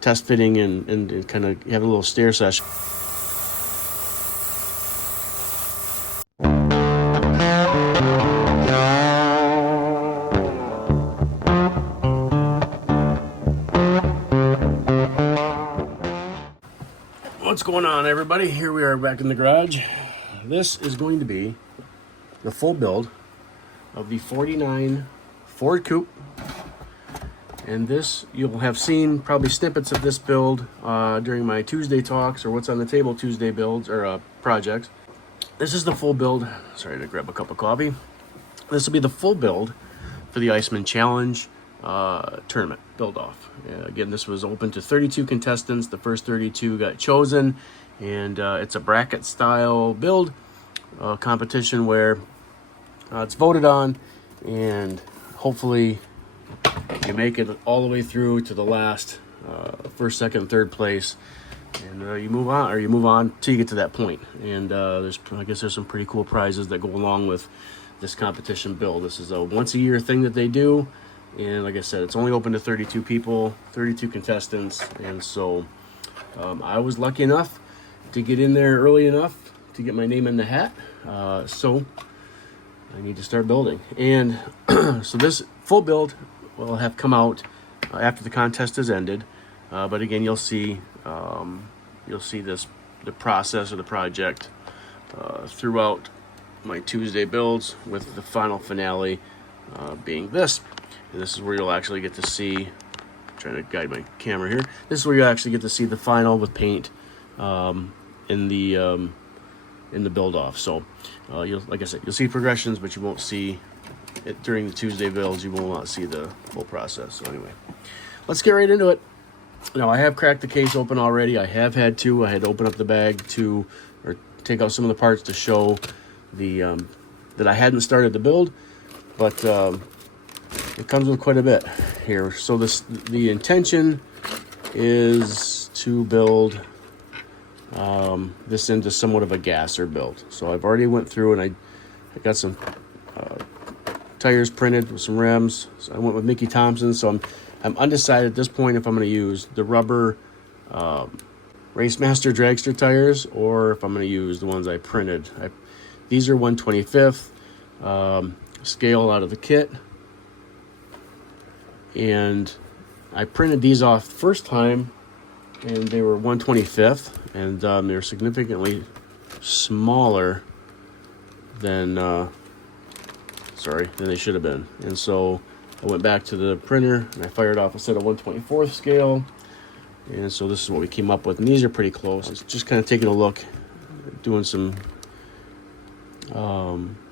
test fitting and kind of have a little stare session. What's going on, everybody? Here we are back in the garage. This is going to be the full build of the 49 Ford Coupe. And this, you'll have seen probably snippets of this build during my Tuesday talks or what's on the table Tuesday builds or projects. This is the full build. Sorry to grab a cup of coffee. This will be the full build for the Iceman Challenge tournament build off. Again, this was open to 32 contestants. The first 32 got chosen, and it's a bracket style build competition where it's voted on, and hopefully you make it all the way through to the last first, second, third place, and you move on till you get to that point. And I guess there's some pretty cool prizes that go along with this competition build. This is a once a year thing that they do. And like I said, it's only open to 32 people, 32 contestants. And so I was lucky enough to get in there early enough to get my name in the hat. So I need to start building. And so this full build will have come out after the contest has ended. But again, you'll see the process of the project throughout my Tuesday builds, with the final finale being this. And this is where you'll actually get to see, I'm trying to guide my camera here. This is where you actually get to see the final with paint in the build off. So like I said, you'll see progressions, but you won't see it during the Tuesday builds. You will not see the full process. So anyway, let's get right into it. Now, I have cracked the case open already. I have had to. I had to open up the bag or take out some of the parts to show the that I hadn't started the build, but it comes with quite a bit here. So the intention is to build this into somewhat of a Gasser build. So I've already went through and I got some tires printed with some rims. So I went with Mickey Thompson. So I'm undecided at this point if I'm going to use the rubber Racemaster Dragster tires or if I'm going to use the ones I printed. These are 1/25th scale out of the kit. And I printed these off the first time, and they were 1/25th, and they're significantly smaller than they should have been. And so I went back to the printer and I fired off a set of 1/24th scale, and so this is what we came up with. And these are pretty close. It's just kind of taking a look, doing some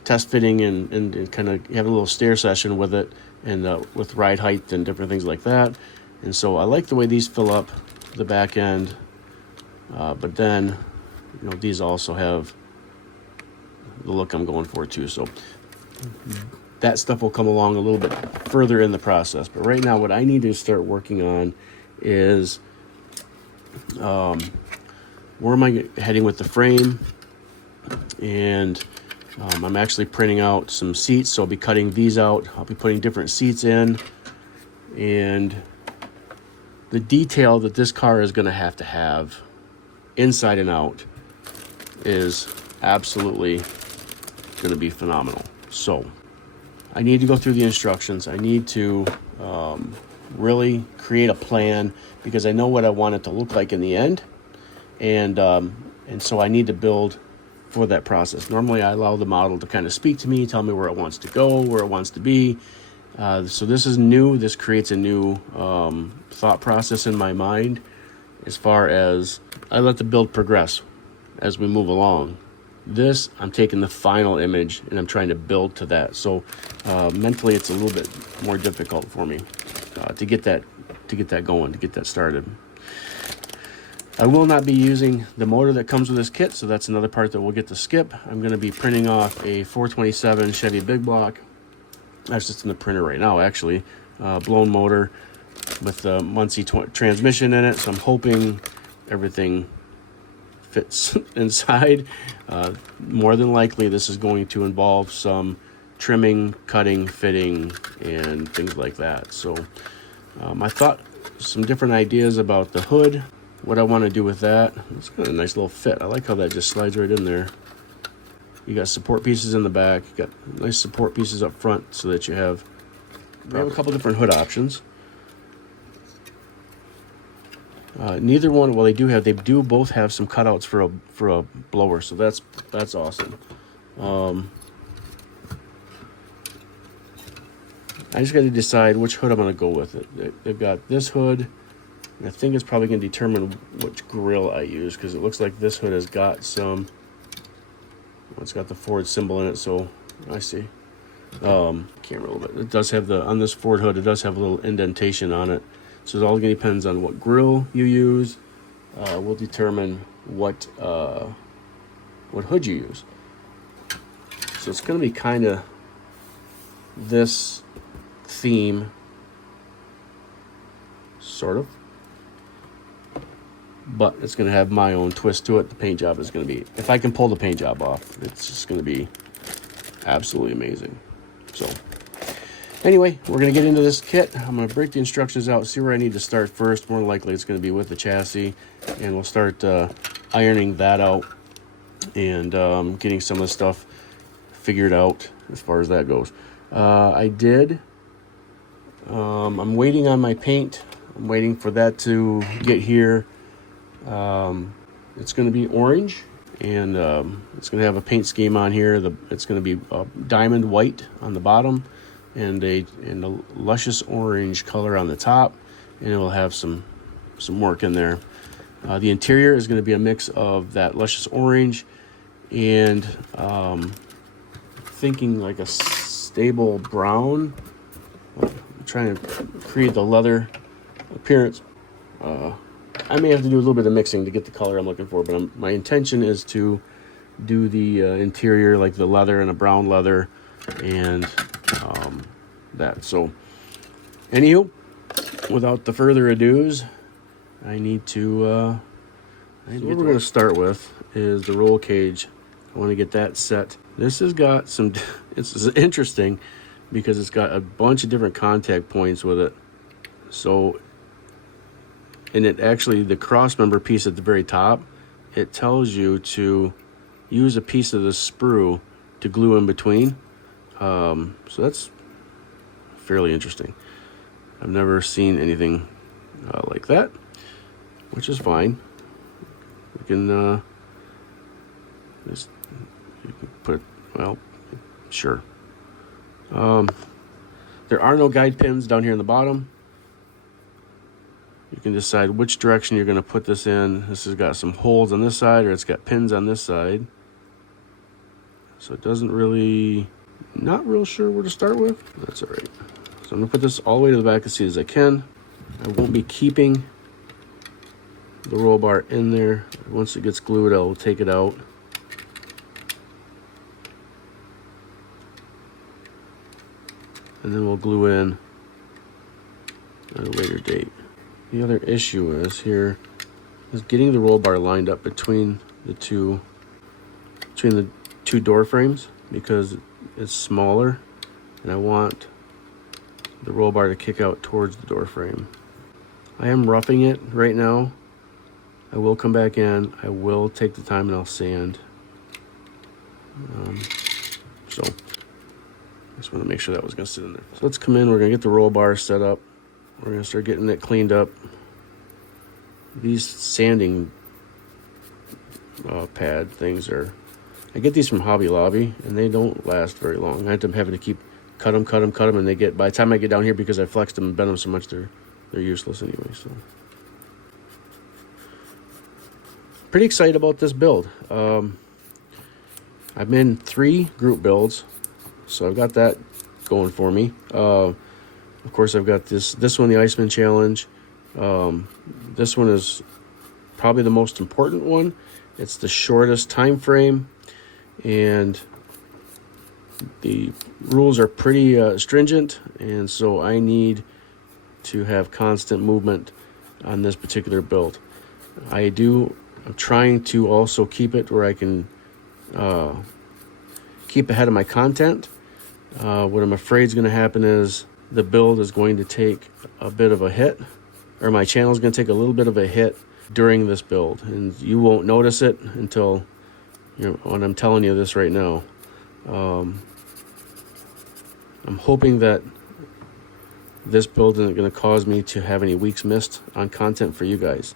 test fitting and kind of have a little stare session with it, and with ride height and different things like that. And so I like the way these fill up the back end, but then these also have the look I'm going for too. So that stuff will come along a little bit further in the process. But right now what I need to start working on is where am I heading with the frame. And I'm actually printing out some seats, so I'll be cutting these out. I'll be putting different seats in, and the detail that this car is going to have inside and out is absolutely going to be phenomenal. So I need to go through the instructions. I need to really create a plan, because I know what I want it to look like in the end, and so I need to build for that process. Normally I allow the model to kind of speak to me, tell me where it wants to go, where it wants to be. So this is new. This creates a new thought process in my mind, as far as I let the build progress as we move along. This, I'm taking the final image and I'm trying to build to that. So mentally it's a little bit more difficult for me to get that going, to get that started. I will not be using the motor that comes with this kit, so that's another part that we'll get to skip. I'm going to be printing off a 427 Chevy big block. That's just in the printer right now, actually. Blown motor with the Muncie transmission in it, so I'm hoping everything fits inside. More than likely, this is going to involve some trimming, cutting, fitting, and things like that. So my thought some different ideas about the hood, what I want to do with that. It's got a nice little fit. I like how that just slides right in there. You got support pieces in the back. You got nice support pieces up front so that you have a couple different hood options. Neither one, well, they do both have some cutouts for a blower, so that's awesome. I just got to decide which hood I'm going to go with. They've got this hood, and I think it's probably going to determine which grill I use, because it looks like this hood has got some, well, it's got the Ford symbol in it, so I see. Camera a little bit. It does have on this Ford hood, it does have a little indentation on it. So it all depends on what grill you use. Will determine what hood you use. So it's going to be kind of this theme, sort of, but it's going to have my own twist to it. The paint job is going to be, if I can pull the paint job off, it's just going to be absolutely amazing. So anyway, we're going to get into this kit. I'm going to break the instructions out, see where I need to start first. More likely it's going to be with the chassis, and we'll start ironing that out and getting some of the stuff figured out as far as that goes. I'm waiting on my paint. I'm waiting for that to get here. It's going to be orange, and it's going to have a paint scheme on here. It's going to be diamond white on the bottom, and a luscious orange color on the top, and it will have some work in there. The interior is going to be a mix of that luscious orange and thinking like a stable brown. I'm trying to create the leather appearance. I may have to do a little bit of mixing to get the color I'm looking for, but my intention is to do the interior like the leather and a brown leather and that. So anywho, without the further ados, I need to what we're going to start with is the roll cage. I want to get that set. This has got some, it's interesting because it's got a bunch of different contact points with it. So, and it actually, the cross member piece at the very top, it tells you to use a piece of the sprue to glue in between. So that's fairly interesting. I've never seen anything like that, which is fine. We can just, you can put it, well, sure. There are no guide pins down here in the bottom. You can decide which direction you're going to put this in. This has got some holes on this side, or it's got pins on this side. So it doesn't really, not real sure where to start with. That's all right. So I'm going to put this all the way to the back as soon as I can. I won't be keeping the roll bar in there. Once it gets glued, I'll take it out. And then we'll glue in at a later date. The other issue is getting the roll bar lined up between the two door frames, because it's smaller and I want the roll bar to kick out towards the door frame. I am roughing it right now. I will come back in. I will take the time and I'll sand. So I just want to make sure that was going to sit in there. So let's come in. We're going to get the roll bar set up. We're going to start getting it cleaned up. These sanding pad things are, I get these from Hobby Lobby, and they don't last very long. I end up having to keep cut them, and they get, by the time I get down here, because I flexed them and bent them so much, they're useless anyway. So pretty excited about this build. I'm in 3 group builds, so I've got that going for me. Of course, I've got this one, the Iceman Challenge. This one is probably the most important one. It's the shortest time frame, and the rules are pretty stringent, and so I need to have constant movement on this particular build. I'm trying to also keep it where I can keep ahead of my content. What I'm afraid is going to happen is the build is going to take a bit of a hit or my channel is going to take a little bit of a hit during this build, and you won't notice it until, you know, when I'm telling you this right now. I'm hoping that this build isn't going to cause me to have any weeks missed on content for you guys.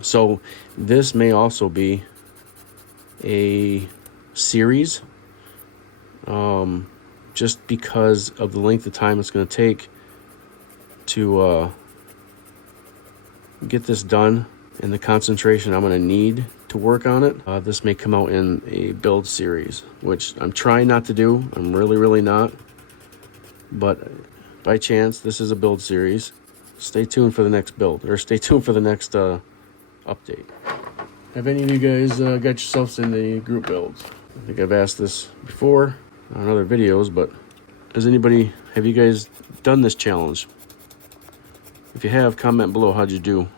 So this may also be a series, just because of the length of time it's going to take to get this done and the concentration I'm going to need to work on it. This may come out in a build series, which I'm trying not to do. I'm really not. But by chance, this is a build series. Stay tuned for the next build, or stay tuned for the next update. Have any of you guys got yourselves in the group builds? I think I've asked this before on other videos, but have you guys done this challenge? If you have, comment below. How'd you do?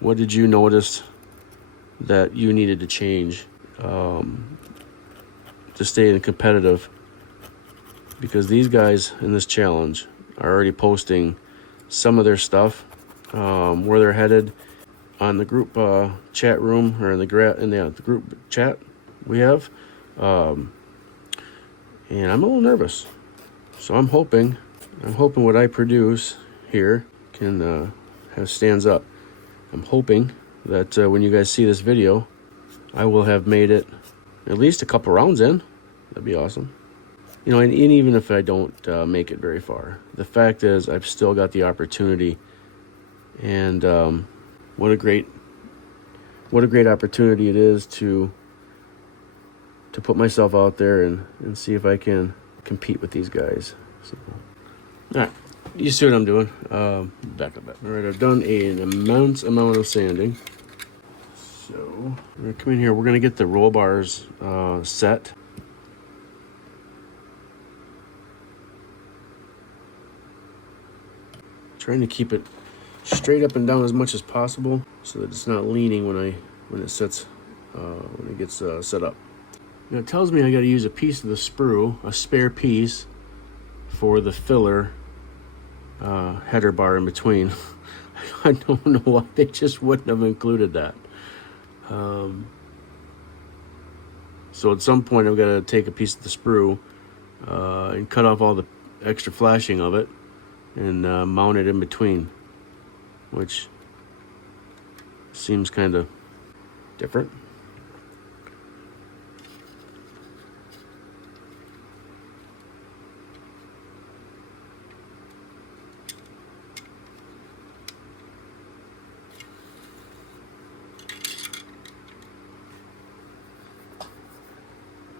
What did you notice that you needed to change to stay in competitive? Because these guys in this challenge are already posting some of their stuff, where they're headed on the group chat room, or in the group chat we have, and I'm a little nervous. So I'm hoping what I produce here can stands up. I'm hoping that when you guys see this video, I will have made it at least a couple rounds in. That'd be awesome. You know, and even if I don't make it very far, the fact is I've still got the opportunity, and what a great opportunity it is to put myself out there and see if I can compete with these guys. So, all right, you see what I'm doing. Back up. All right, I've done an immense amount of sanding. So we're gonna come in here. We're gonna get the roll bars set. Trying to keep it straight up and down as much as possible, so that it's not leaning when it gets set up. Now it tells me I got to use a piece of the sprue, a spare piece, for the filler header bar in between. I don't know why they just wouldn't have included that. So at some point I've got to take a piece of the sprue and cut off all the extra flashing of it and mount it in between, which seems kind of different.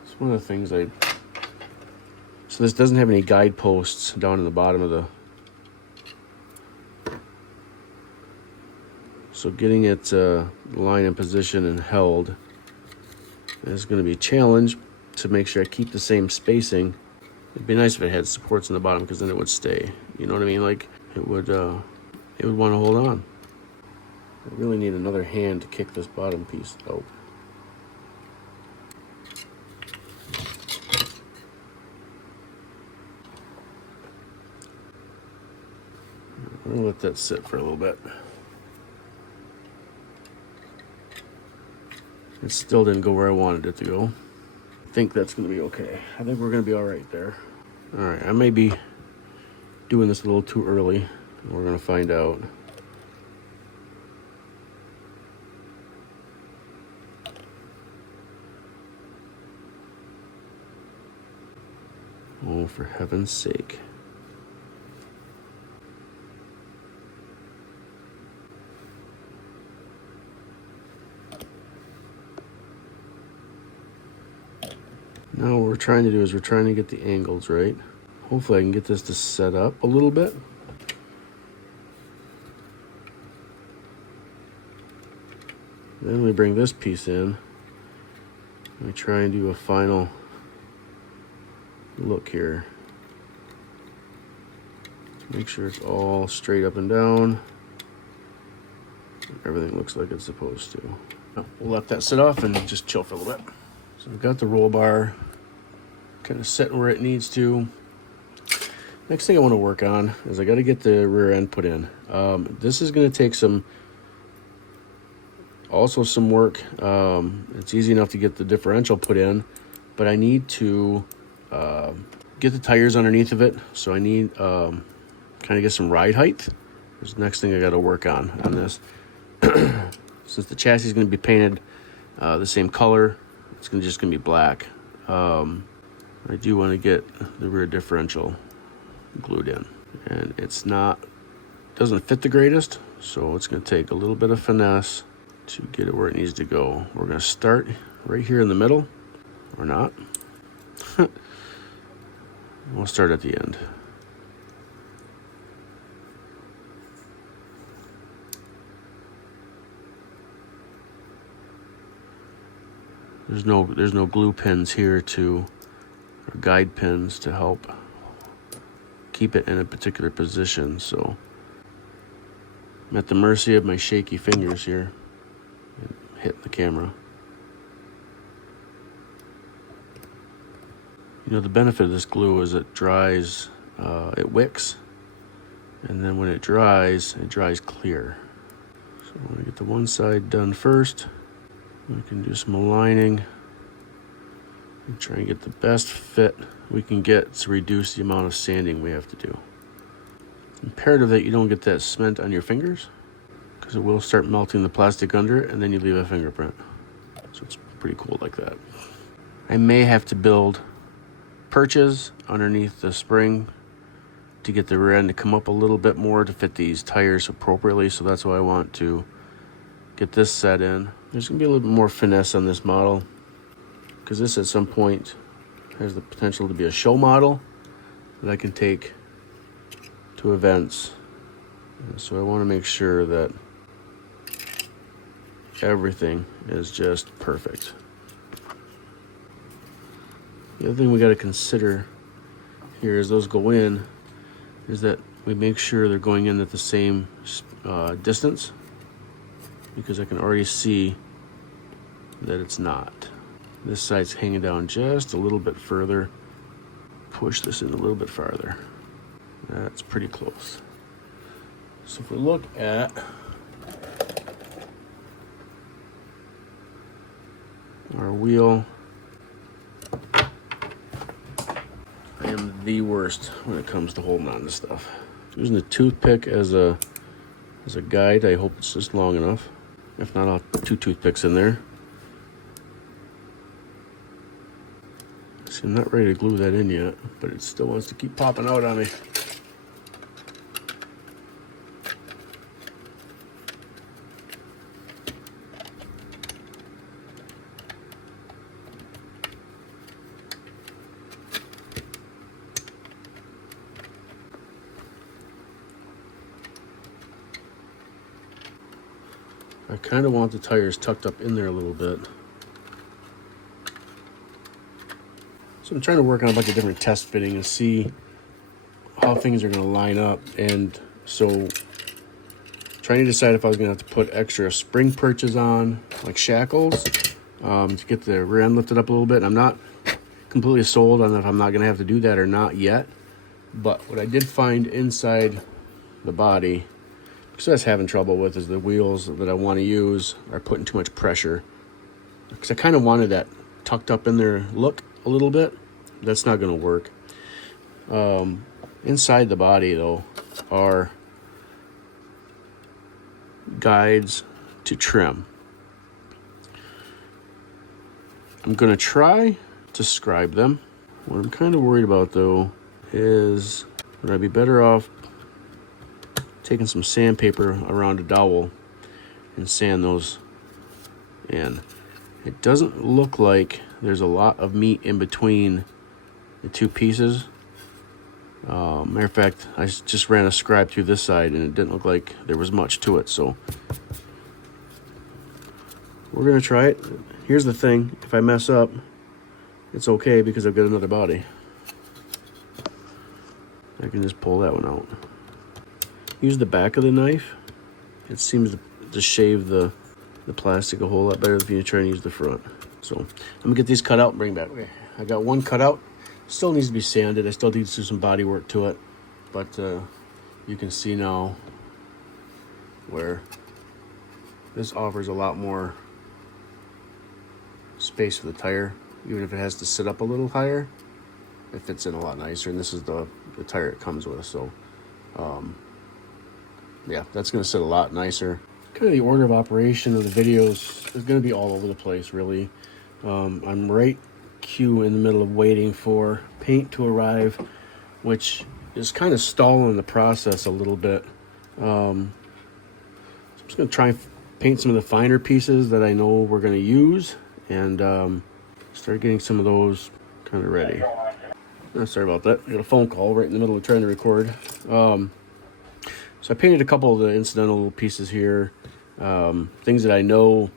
It's one of the things so this doesn't have any guideposts down in the bottom of the, so getting it line in position and held is going to be a challenge to make sure I keep the same spacing. It'd be nice if it had supports in the bottom, because then it would stay. You know what I mean? Like it would want to hold on. I really need another hand to kick this bottom piece out. I'm gonna let that sit for a little bit. It still didn't go where I wanted it to go. I think that's gonna be okay. I think we're gonna be all right there. All right, I may be doing this a little too early. We're gonna find out. Oh, for heaven's sake. Now what we're trying to do is we're trying to get the angles right. Hopefully I can get this to set up a little bit. Then we bring this piece in. We try and do a final look here. Make sure it's all straight up and down. Everything looks like it's supposed to. We'll let that sit off and just chill for a little bit. So we've got the roll bar kind of set where it needs to. Next thing I want to work on is I got to get the rear end put in. This is going to take some work. It's easy enough to get the differential put in, but I need to get the tires underneath of it. So I need kind of get some ride height. That's the next thing I got to work on this. Since the chassis is going to be painted the same color, it's just going to be black. I do want to get the rear differential glued in, and doesn't fit the greatest, so it's going to take a little bit of finesse to get it where it needs to go. We're going to start right here in the middle, or not. We'll start at the end. There's no glue pins here or guide pins to help keep it in a particular position, so I'm at the mercy of my shaky fingers here and hitting the camera. You know, the benefit of this glue is it dries, it wicks, and then when it dries clear. So I'm gonna get the one side done first. We can do some aligning and try and get the best fit we can get to reduce the amount of sanding we have to do. It's imperative that you don't get that cement on your fingers, because it will start melting the plastic under it, and then you leave a fingerprint. So it's pretty cool like that. I may have to build perches underneath the spring to get the rear end to come up a little bit more to fit these tires appropriately, so that's why I want to get this set in. There's going to be a little bit more finesse on this model, because this at some point has the potential to be a show model that I can take to events. And so I want to make sure that everything is just perfect. The other thing we got to consider here as those go in is that we make sure they're going in at the same distance, because I can already see that it's not. This side's hanging down just a little bit further. Push this in a little bit farther. That's pretty close. So if we look at our wheel, I am the worst when it comes to holding on to stuff. Using a toothpick as a guide, I hope it's just long enough. If not, I'll put 2 toothpicks in there. See, I'm not ready to glue that in yet, but it still wants to keep popping out on me. I kind of want the tires tucked up in there a little bit. So I'm trying to work on a bunch of different test fitting and see how things are going to line up. And so trying to decide if I was going to have to put extra spring perches on, like shackles, to get the rear end lifted up a little bit. I'm not completely sold on if I'm not going to have to do that or not yet. But what I did find inside the body, because I was having trouble with, is the wheels that I want to use are putting too much pressure. Because I kind of wanted that tucked up in there look a little bit. That's not going to work. Inside the body, though, are guides to trim. I'm going to try to scribe them. What I'm kind of worried about, though, is would I be better off taking some sandpaper around a dowel and sand those in. It doesn't look like there's a lot of meat in between the 2 pieces. Matter of fact, I just ran a scribe through this side and it didn't look like there was much to it, so we're gonna try it. Here's the thing, if I mess up, it's okay because I've got another body. I can just pull that one out. Use the back of the knife. It seems to shave the plastic a whole lot better if you try and use the front. So I'm gonna get these cut out and bring back. Okay, I got one cut out. Still needs to be sanded. I still need to do some body work to it. but you can see now where this offers a lot more space for the tire. Even if it has to sit up a little higher, it fits in a lot nicer, and this is the tire it comes with. So yeah, that's going to sit a lot nicer. Kind of the order of operation of the videos is going to be all over the place, really. I'm right in the middle of waiting for paint to arrive, which is kind of stalling the process a little bit. So I'm just going to try and paint some of the finer pieces that I know we're going to use, and start getting some of those kind of ready. Oh, sorry about that. I got a phone call right in the middle of trying to record. So I painted a couple of the incidental little pieces here, things that I know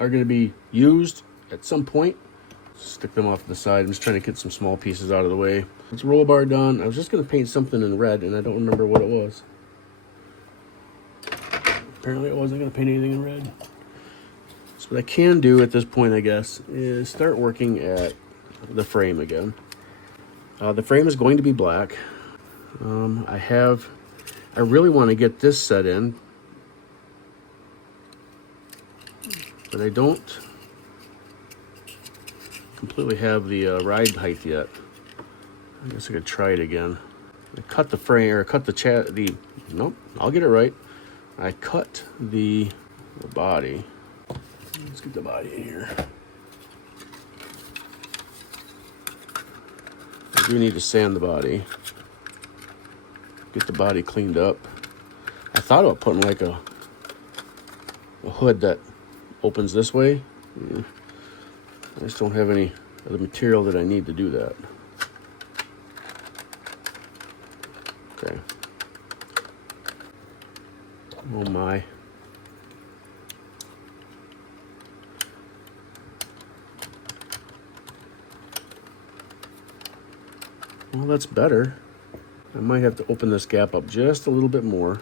are going to be used at some point. Stick them off to the side. I'm just trying to get some small pieces out of the way. It's roll bar done. I was just going to paint something in red, and I don't remember what it was. Apparently I wasn't going to paint anything in red. So what I can do at this point, I guess, is start working at the frame again. The frame is going to be black. I really want to get this set in, but I don't completely have the ride height yet. I guess I could try it again. I cut the frame, or cut nope, I'll get it right. I cut the body. Let's get the body in here. I do need to sand the body. Get the body cleaned up. I thought about putting like a hood that opens this way. Yeah. I just don't have any of the material that I need to do that. Okay. Oh my. Well, that's better. I might have to open this gap up just a little bit more.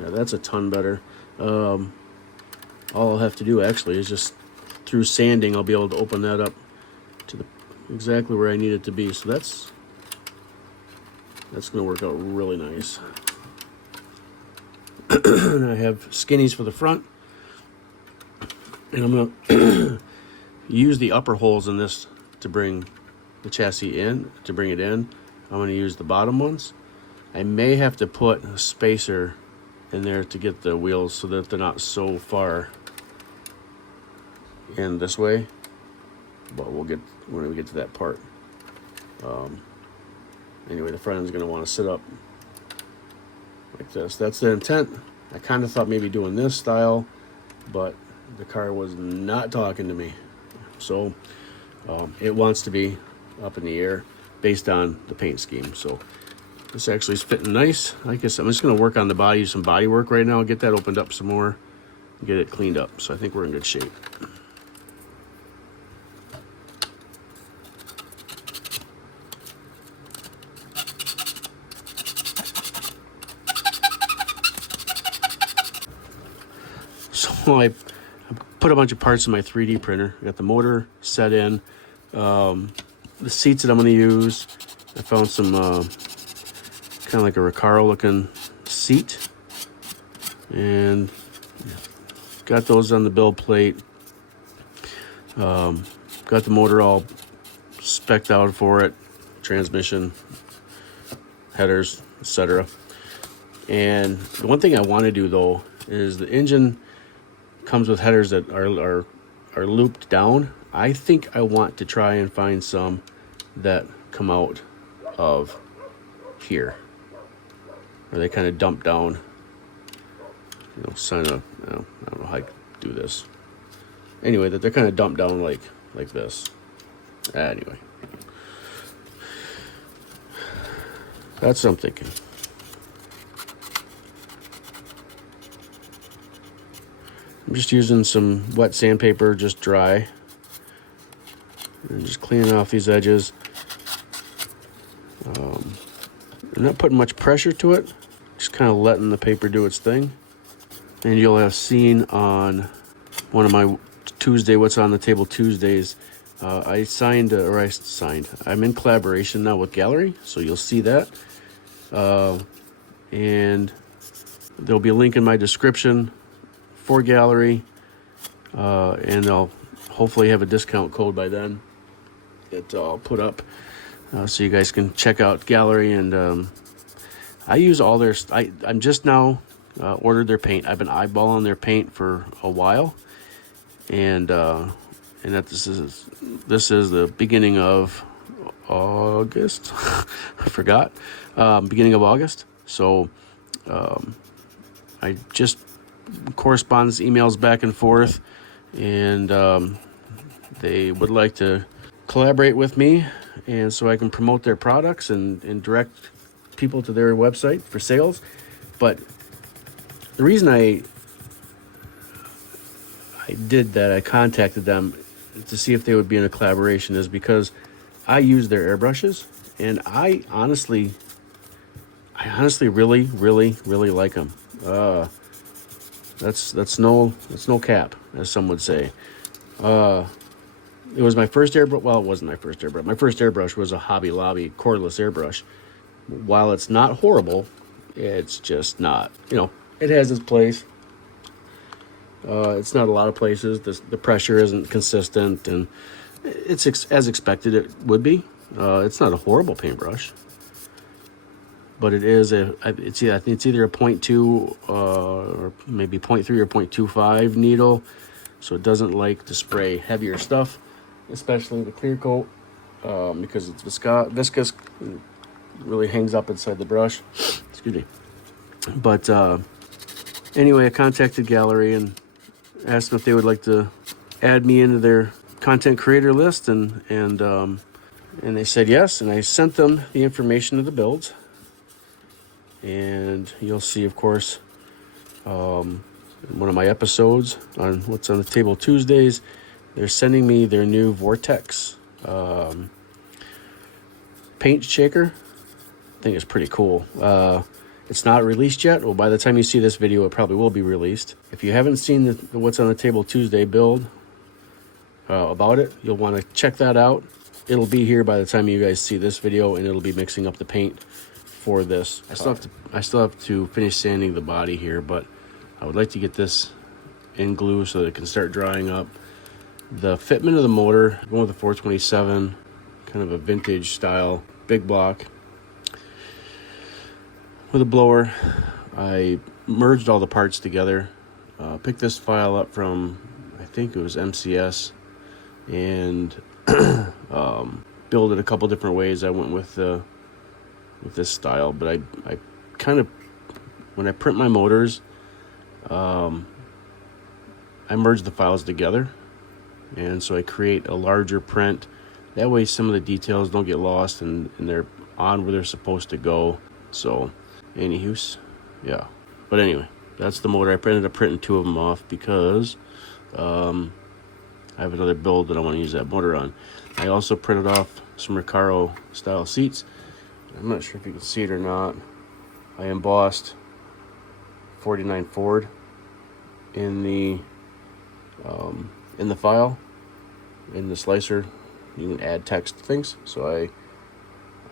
Yeah, that's a ton better. All I'll have to do actually is just through sanding, I'll be able to open that up to exactly where I need it to be. So that's going to work out really nice. And I have skinnies for the front, and I'm going to use the upper holes in this to bring the chassis in, to bring it in. I'm going to use the bottom ones. I may have to put a spacer in there to get the wheels so that they're not so far in this way, but we'll get when we get to that part. Anyway, the front end's going to want to sit up like this. That's the intent. I kind of thought maybe doing this style, but the car was not talking to me. So it wants to be up in the air based on the paint scheme. So this actually is fitting nice. Like I said, I'm just going to work on the body, some body work right now, get that opened up some more, get it cleaned up. So I think we're in good shape. So I put a bunch of parts in my 3D printer. I got the motor set in, the seats that I'm going to use. I found some kind of like a Recaro looking seat, and got those on the build plate. Got the motor all spec'd out for it, transmission, headers, etc. And the one thing I want to do though is the engine comes with headers that are looped down. I think I want to try and find some that come out of here, or they kind of dump down. You know, sign up. I don't know how I do this. Anyway, that they're kind of dumped down like this. Anyway, that's what I'm thinking. I'm just using some wet sandpaper, just dry, and just cleaning off these edges. I'm not putting much pressure to it, just kind of letting the paper do its thing. And you'll have seen on one of my Tuesday, What's on the Table Tuesdays, I'm in collaboration now with Gallery, so you'll see that. and there'll be a link in my description for Gallery, and I'll hopefully have a discount code by then that I'll put up, so you guys can check out Gallery. And I use all their, I'm just now ordered their paint. I've been eyeballing their paint for a while, and that this is the beginning of August. I forgot. Beginning of August. So I just correspondence, emails back and forth, and they would like to collaborate with me, and so I can promote their products and direct people to their website for sales. But the reason I did that, I contacted them to see if they would be in a collaboration, is because I use their airbrushes, and I honestly really like them. That's no cap, as some would say. It was my first airbrush. Well, it wasn't my first airbrush. My first airbrush was a Hobby Lobby cordless airbrush. While it's not horrible, it's just not, it has its place. It's not a lot of places. The pressure isn't consistent, and it's as expected it would be. It's not a horrible paintbrush, but it is I think it's either a 0.2 or maybe 0.3 or 0.25 needle, so it doesn't like to spray heavier stuff, especially the clear coat, because it's viscous. It really hangs up inside the brush. Excuse me. But anyway, I contacted Gallery and asked them if they would like to add me into their content creator list, and they said yes, and I sent them the information of the builds. And you'll see, of course, in one of my episodes on What's on the Table Tuesdays, they're sending me their new Vortex paint shaker. I think it's pretty cool. It's not released yet. Well, by the time you see this video, it probably will be released. If you haven't seen the What's on the Table Tuesday build about it, you'll want to check that out. It'll be here by the time you guys see this video, and it'll be mixing up the paint for this. I still have to finish sanding the body here, but I would like to get this in glue so that it can start drying up. The fitment of the motor, going with the 427, kind of a vintage style, big block. With a blower, I merged all the parts together, picked this file up from, I think it was MCS, and build it a couple different ways. I went with this style, but I kind of, when I print my motors, I merge the files together, and so I create a larger print. That way some of the details don't get lost, and they're on where they're supposed to go. So anywho, yeah. But anyway, that's the motor. I ended up printing two of them off because I have another build that I want to use that motor on. I also printed off some Recaro style seats. I'm not sure if you can see it or not. I embossed 49 Ford in the file. In the slicer, you can add text things. So I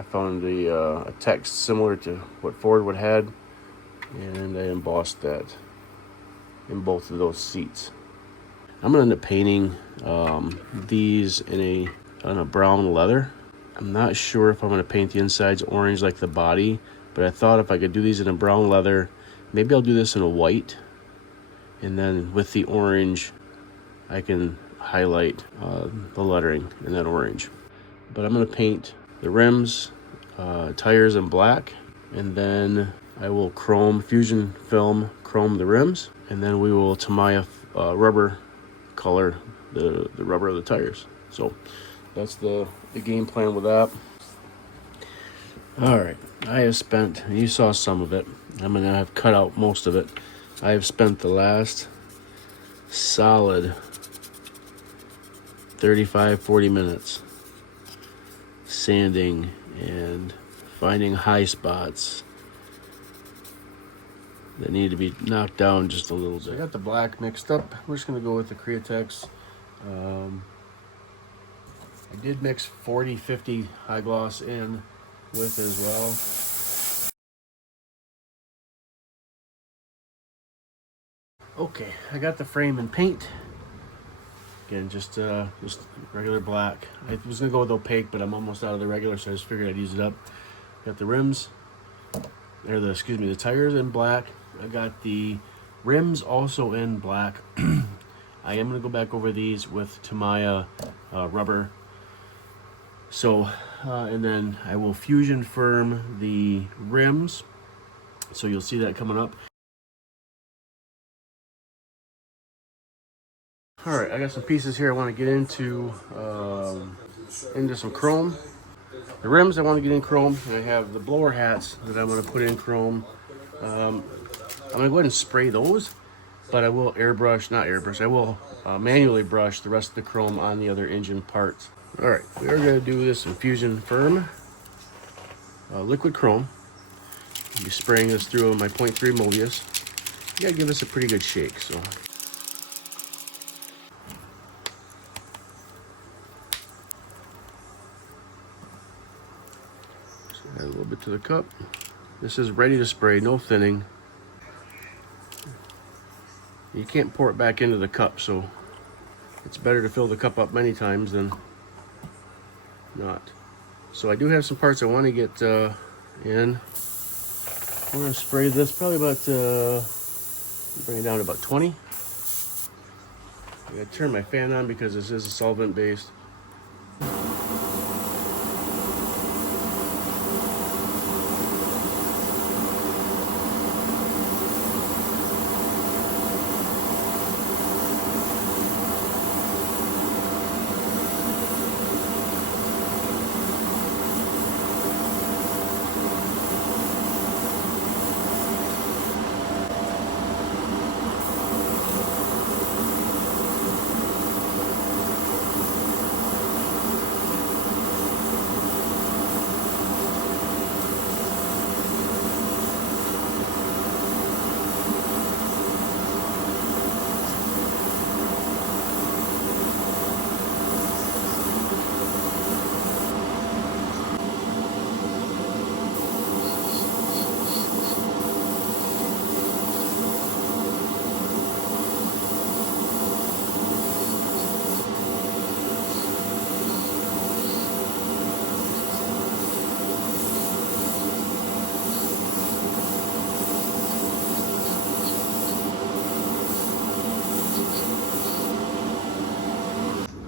found a text similar to what Ford would had, and I embossed that in both of those seats. I'm gonna end up painting these in a brown leather. I'm not sure if I'm gonna paint the insides orange like the body, but I thought if I could do these in a brown leather, maybe I'll do this in a white, and then with the orange I can highlight the lettering in that orange. But I'm gonna paint the rims, tires in black, and then I will fusion film chrome the rims, and then we will Tamiya rubber color the rubber of the tires. So that's the game plan with that. All right, I have spent, you saw some of it, I'm gonna have cut out most of it. I have spent the last solid 35-40 minutes sanding and finding high spots that need to be knocked down just a little bit. I got the black mixed up. We're just gonna go with the Createx. I did mix 40-50 high gloss in with as well. Okay, I got the frame in paint. Again, just regular black. I was gonna go with opaque, but I'm almost out of the regular, so I just figured I'd use it up. Got the rims, or the tires in black. I got the rims also in black. I am gonna go back over these with Tamiya rubber. So, and then I will fusion firm the rims. So you'll see that coming up. All right, I got some pieces here I want to get into some chrome. The rims I want to get in chrome. I have the blower hats that I'm going to put in chrome. I'm going to go ahead and spray those, but I will I will manually brush the rest of the chrome on the other engine parts. All right, we are going to do this in Fusion Firm liquid chrome. I'll be spraying this through my 0.3 Mobius. You gotta give this a pretty good shake, so. Add a little bit to the cup. This is ready to spray, no thinning. You can't pour it back into the cup, so it's better to fill the cup up many times than not. So I do have some parts I want to get in. We're going to spray this probably about, bring it down to about 20. I got to turn my fan on because this is a solvent based.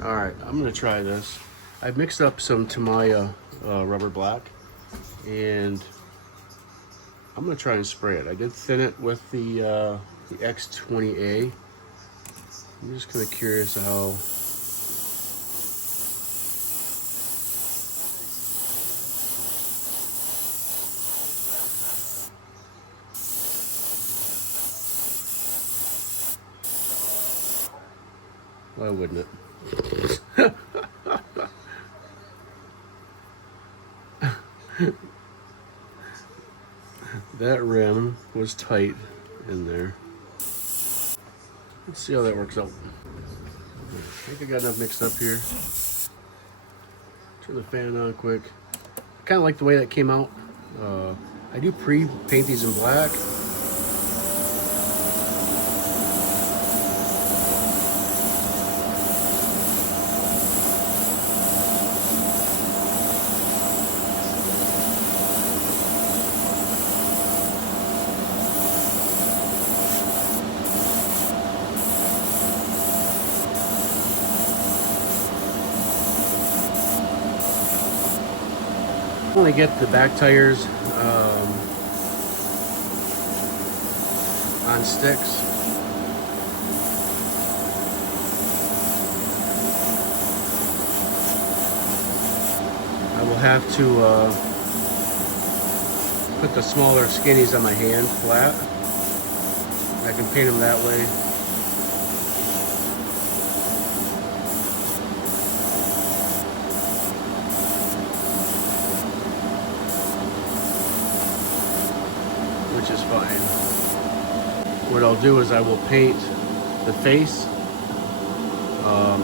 All right, I'm gonna try this. I've mixed up some Tamiya rubber black, and I'm gonna try and spray it. I did thin it with the X20A. I'm just kind of curious how. Why wouldn't it? That rim was tight in there. Let's see how that works out. I think I got enough mixed up here. Turn the fan on quick. I kind of like the way that came out. I do pre-paint these in black. I want to get the back tires on sticks. I will have to put the smaller skinnies on my hand flat. I can paint them that way. Which is fine. What I'll do is I will paint the face,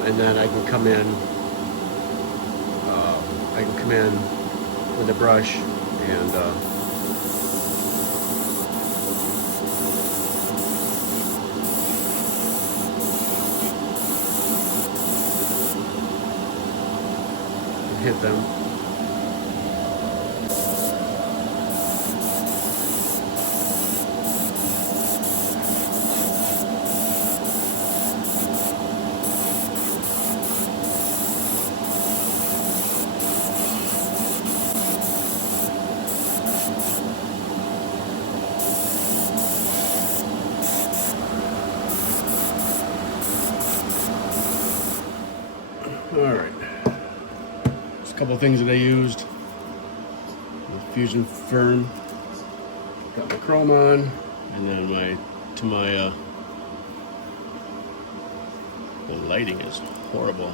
and then I can come in. With a brush and hit them. All right, just a couple of things that I used. The Fusion Firm, got my chrome on, and then the lighting is horrible.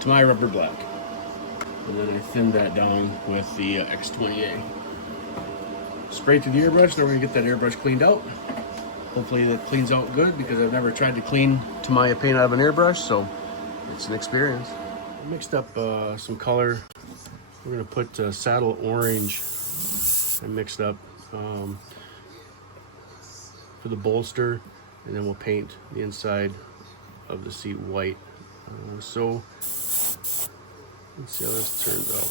To my rubber black, and then I thinned that down with the X20A. Spray through the airbrush. Now we're gonna get that airbrush cleaned out. Hopefully that cleans out good, because I've never tried to clean Tamiya paint out of an airbrush, so it's an experience. I mixed up some color. We're gonna put saddle orange. I mixed up for the bolster, and then we'll paint the inside of the seat white. So let's see how this turns out.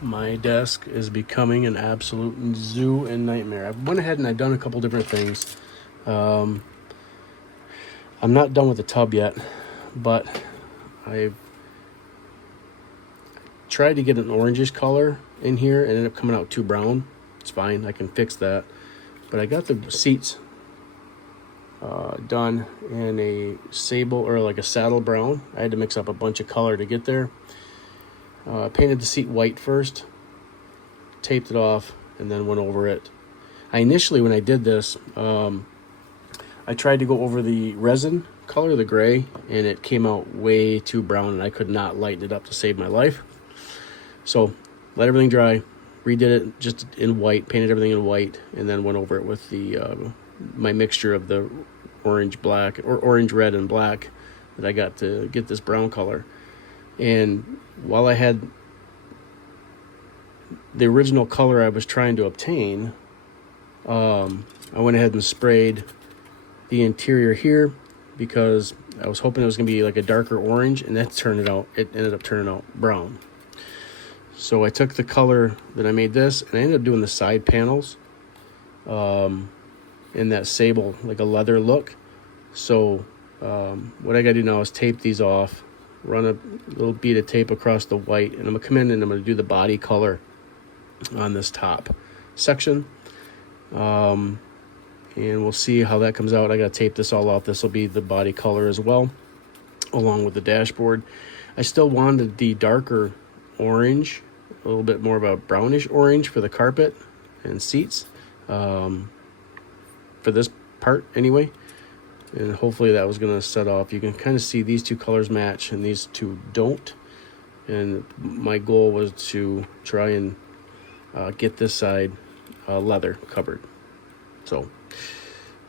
My desk is becoming an absolute zoo and nightmare. I went ahead and I've done a couple different things. I'm not done with the tub yet, but I've tried to get an orangish color in here and ended up coming out too brown. It's fine, I can fix that. But I got the seats done in a sable, or like a saddle brown. I had to mix up a bunch of color to get there. Painted the seat white first, taped it off, and then went over it. I initially, when I did this, I tried to go over the resin color, the gray, and it came out way too brown, and I could not lighten it up to save my life. So let everything dry, redid it just in white, painted everything in white, and then went over it with the my mixture of the orange, black, or orange, red, and black that I got to get this brown color. And while I had the original color I was trying to obtain, I went ahead and sprayed the interior here, because I was hoping it was going to be like a darker orange, and it ended up turning out brown. So I took the color that I made this, and I ended up doing the side panels in that sable, like a leather look. So what I got to do now is tape these off, run a little bead of tape across the white, and I'm going to come in and I'm going to do the body color on this top section. And we'll see how that comes out. I got to tape this all off. This will be the body color as well, along with the dashboard. I still wanted the darker orange, a little bit more of a brownish orange for the carpet and seats, for this part anyway. And hopefully that was going to set off. You can kind of see these two colors match and these two don't. And my goal was to try and get this side leather covered. So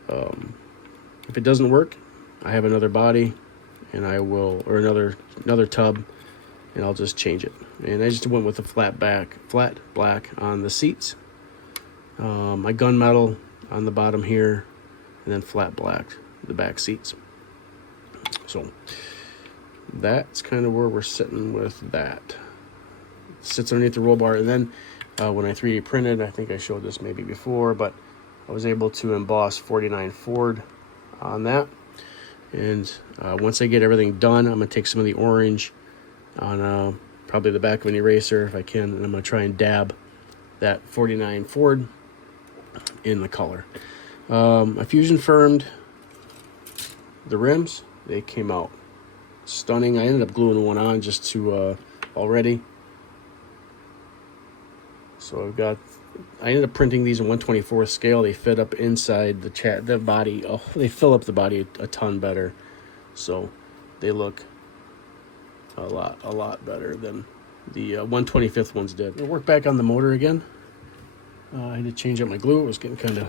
if it doesn't work, I have another body, and I will, or another tub, and I'll just change it. And I just went with a flat black on the seats, my gunmetal on the bottom here, and then flat black the back seats. So that's kind of where we're sitting with that. It sits underneath the roll bar, and then when I 3D printed, I think I showed this maybe before, but I was able to emboss 49 Ford on that. And once I get everything done, I'm going to take some of the orange on probably the back of an eraser if I can, and I'm going to try and dab that 49 Ford in the color. I fusion firmed the rims. They came out stunning. I ended up gluing one on just to already. So I ended up printing these in 1/24 scale. They fit up inside the body. Oh, they fill up the body a ton better. So they look a lot better than the 1/25 ones did. We'll work back on the motor again. I had to change up my glue. It was getting kind of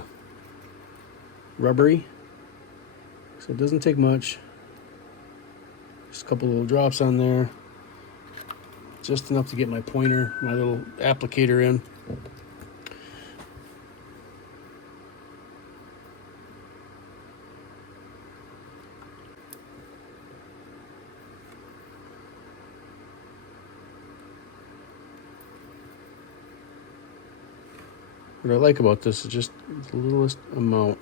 rubbery. So it doesn't take much. Just a couple little drops on there. Just enough to get my pointer, my little applicator in. What I like about this is just the littlest amount.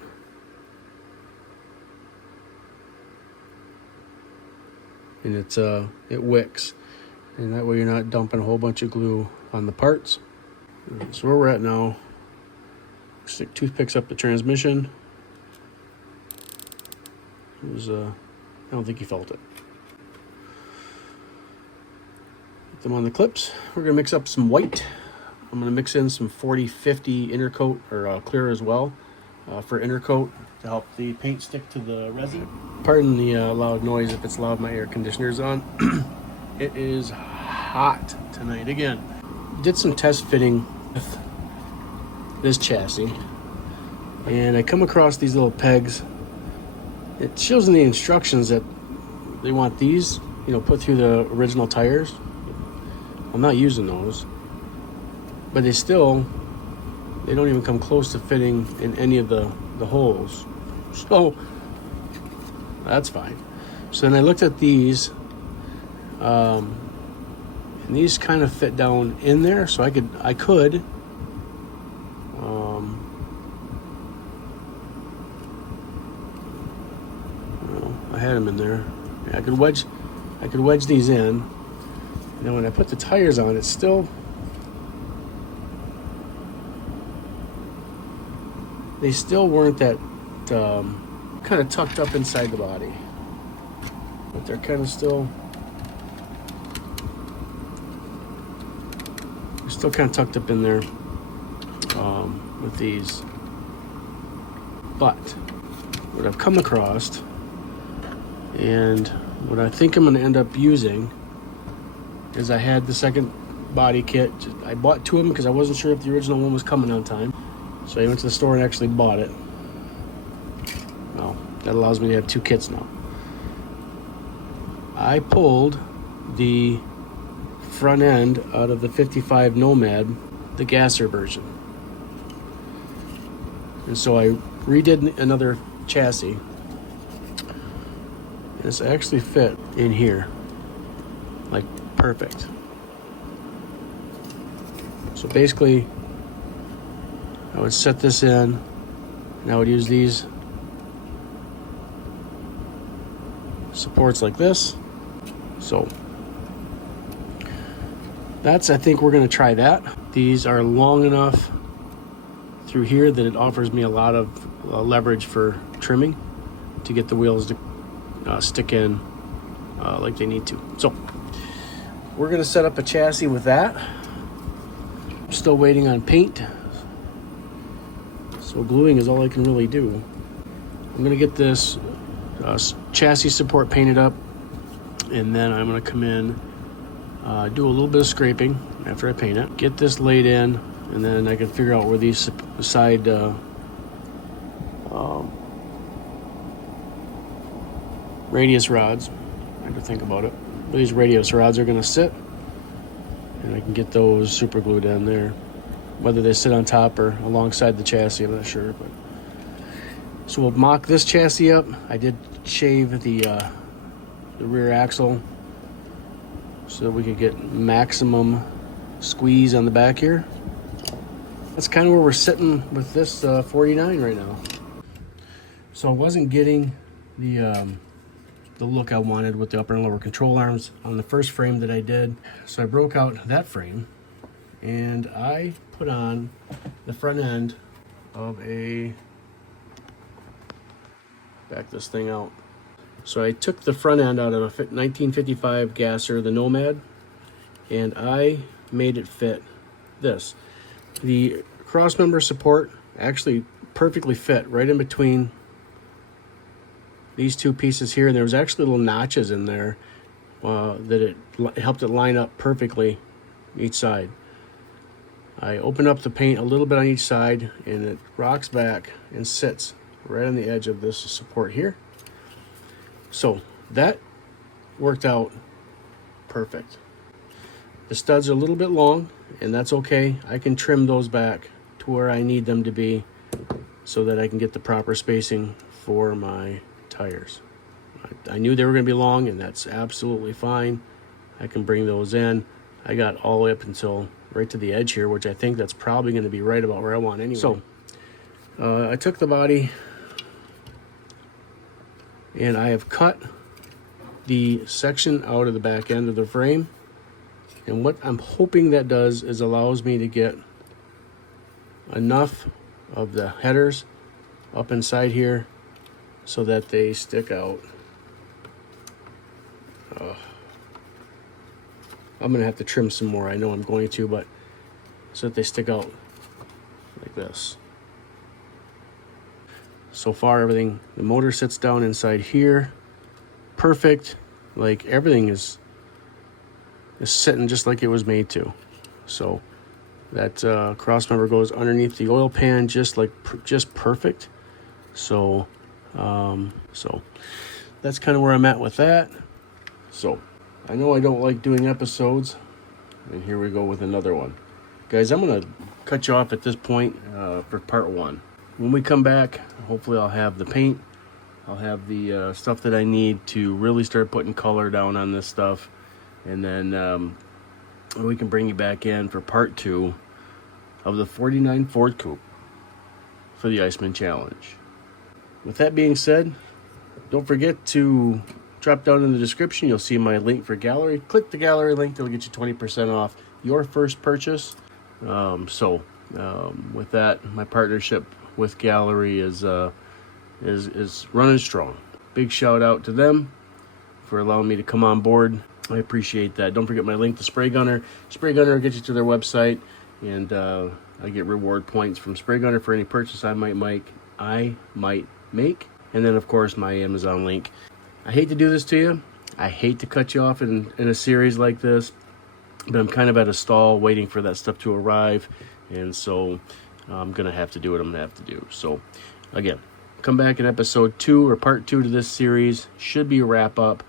And it wicks. And that way you're not dumping a whole bunch of glue on the parts. So where we're at now, stick toothpicks up the transmission. It was, I don't think you felt it. Put them on the clips. We're gonna mix up some white. I'm going to mix in some 40-50 intercoat or clear as well for intercoat to help the paint stick to the resin. Pardon the loud noise if it's loud, my air conditioner's on. It is hot tonight again. Did some test fitting with this chassis and I come across these little pegs. It shows in the instructions that they want these, put through the original tires. I'm not using those. But they don't even come close to fitting in any of the holes. So that's fine. So then I looked at these, and these kind of fit down in there. So I could I had them in there. Yeah, I could wedge these in. And then when I put the tires on, it's still, they still weren't that kind of tucked up inside the body, but they're kind of still kind of tucked up in there with these. But what I've come across and what I think I'm going to end up using is I had the second body kit. I bought two of them because I wasn't sure if the original one was coming on time. So I went to the store and actually bought it. Well, that allows me to have two kits now. I pulled the front end out of the 55 Nomad, the Gasser version. And so I redid another chassis. And it's actually fit in here. Like perfect. So basically, I would set this in, and I would use these supports like this. So I think we're going to try that. These are long enough through here that it offers me a lot of leverage for trimming to get the wheels to stick in like they need to. So we're going to set up a chassis with that. I'm still waiting on paint. So gluing is all I can really do. I'm going to get this chassis support painted up, and then I'm going to come in, do a little bit of scraping after I paint it, get this laid in, and then I can figure out where these side radius rods, I have to think about it, where these radius rods are going to sit, and I can get those super glued in there. Whether they sit on top or alongside the chassis, I'm not sure. But so we'll mock this chassis up. I did shave the rear axle so that we could get maximum squeeze on the back here. That's kind of where we're sitting with this 49 right now. So I wasn't getting the look I wanted with the upper and lower control arms on the first frame that I did. So I broke out that frame and I put on the front end of back this thing out. So I took the front end out of a 1955 Gasser, the Nomad, and I made it fit this. The crossmember support actually perfectly fit right in between these two pieces here, and there was actually little notches in there that it helped it line up perfectly each side. I open up the paint a little bit on each side, and it rocks back and sits right on the edge of this support here. So that worked out perfect. The studs are a little bit long, and that's okay. I can trim those back to where I need them to be so that I can get the proper spacing for my tires. I knew they were going to be long, and that's absolutely fine. I can bring those in. I got all the way up until right to the edge here, which I think that's probably going to be right about where I want anyway. So I took the body and I have cut the section out of the back end of the frame, and what I'm hoping that does is allows me to get enough of the headers up inside here so that they stick out. I'm gonna have to trim some more, I know I'm going to, but so that they stick out like this. So far everything, the motor sits down inside here perfect, like everything is sitting just like it was made to. So that crossmember goes underneath the oil pan just perfect. So so that's kind of where I'm at with that. So I know I don't like doing episodes, and here we go with another one. Guys, I'm gonna cut you off at this point for part one. When we come back, hopefully I'll have the paint, I'll have the stuff that I need to really start putting color down on this stuff, and then we can bring you back in for part two of the 49 Ford Coupe for the Iceman Challenge. With that being said, don't forget to drop down in the description. You'll see my link for gallery. Click the gallery link. That'll get you 20% off your first purchase. With that, my partnership with Gallery is running strong. Big shout out to them for allowing me to come on board. I appreciate that. Don't forget my link to Spray Gunner. Spray Gunner will get you to their website, and I get reward points from Spray Gunner for any purchase I might make. And then of course my Amazon link. I hate to do this to you. I hate to cut you off in a series like this, but I'm kind of at a stall waiting for that stuff to arrive, and so I'm gonna have to do what I'm gonna have to do. So again, come back in episode 2 or part 2 to this series. Should be a wrap up.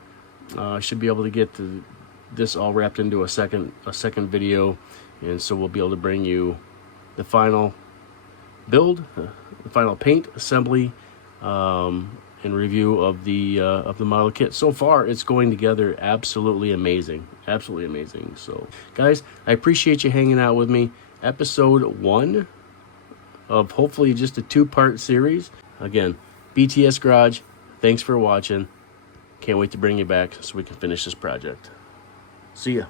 Should be able to get this all wrapped into a second video, and so we'll be able to bring you the final build, the final paint assembly, and review of the model kit. So far, it's going together absolutely amazing, absolutely amazing. So, guys, I appreciate you hanging out with me. Episode 1 of hopefully just a 2-part series. Again, BTS Garage. Thanks for watching. Can't wait to bring you back so we can finish this project. See ya.